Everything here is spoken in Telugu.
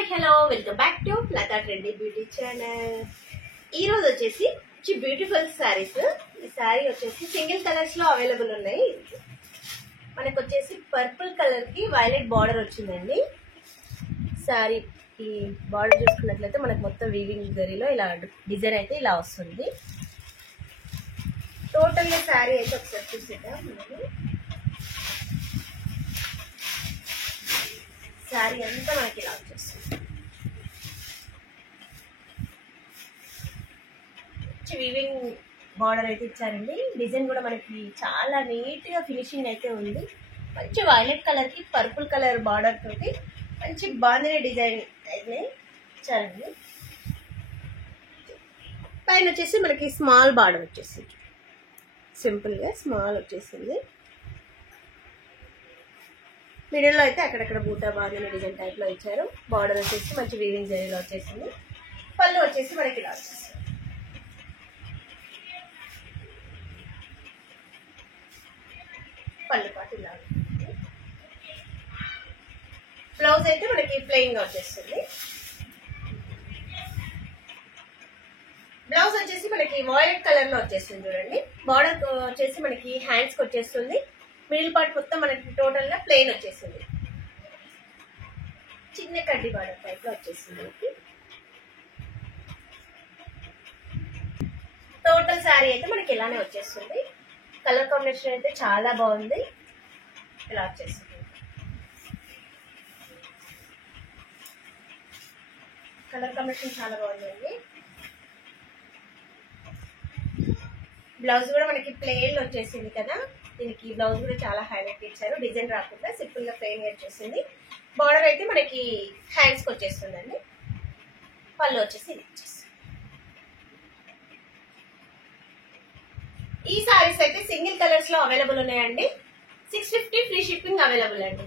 Hi hello welcome back to Latha trendy beauty channel. ఈ రోజు వచ్చేసి బ్యూటిఫుల్ శారీస్. ఈ శారీ వచ్చేసి సింగిల్ కలర్స్ లో అవైలబుల్ ఉన్నాయి. మనకు వచ్చేసి పర్పుల్ కలర్ కి వైలెట్ బార్డర్ వచ్చిందండి. శారీ ఈ బార్డర్ చూసుకున్నట్లయితే మనకు మొత్తం వీవింగ్ జరీలో ఇలా డిజైన్ అయితే ఇలా వస్తుంది. టోటల్ గా శారీ అయితే ఒకసారి చూసేద్దాం. శారీ అంతా మనకి ఇలా వచ్చేస్తుంది. వీవింగ్ బార్డర్ అయితే ఇచ్చారండి. డిజైన్ కూడా మనకి చాలా నీట్ గా ఫినిషింగ్ అయితే ఉంది. మంచి వైలెట్ కలర్ కి పర్పుల్ కలర్ బార్డర్ తోటి మంచి బాగుంది డిజైన్ అయితే ఇచ్చారండి. పైన వచ్చేసి మనకి స్మాల్ బార్డర్ వచ్చేసింది. సింపుల్ గా స్మాల్ వచ్చేసింది. మిడిల్లో అయితే అక్కడక్కడ బూటా బాగా డిజైన్ టైప్ లో ఇచ్చారు. బార్డర్ వచ్చేసి మంచి వీవింగ్ జరీలో వచ్చేసింది. పళ్ళు వచ్చేసి మనకి ఇలా వచ్చేసింది. పళ్ళు పాటు ఇలా బ్లౌజ్ అయితే మనకి ప్లెయిన్ గా వచ్చేస్తుంది. బ్లౌజ్ వచ్చేసి మనకి వైలెట్ కలర్ లో వచ్చేస్తుంది. చూడండి, బార్డర్ వచ్చేసి మనకి హ్యాండ్స్ కి వచ్చేస్తుంది. మిడిల్ పార్ట్ మొత్తం మనకి టోటల్ గా ప్లెయిన్ వచ్చేసింది. చిన్న కడ్డీ బార్డర్ టైప్ లో వచ్చేసింది. టోటల్ శారీ అయితే మనకి ఇలానే వచ్చేస్తుంది. కలర్ కాంబినేషన్ అయితే చాలా బాగుంది. ఇలా వచ్చేస్తుంది. కలర్ కాంబినేషన్ చాలా బాగుందండి. బ్లౌజ్ కూడా మనకి ప్లెయిన్ వచ్చేసింది కదా. దీనికి బ్లౌజ్ కూడా చాలా హైలైట్ ఇచ్చారు. డిజైన్ రాకుండా సింపుల్ గా ప్లెయిన్ వచ్చేసింది. బార్డర్ అయితే మనకి హ్యాండ్స్ కి వచ్చేస్తుందండి. పళ్ళు వచ్చేసి ఇది వచ్చేస్తుంది. ఈ సారీస్ అయితే సింగిల్ కలర్స్ లో అవైలబుల్ ఉన్నాయండి. 650 ఫ్రీ షిప్పింగ్ అవైలబుల్ అండి.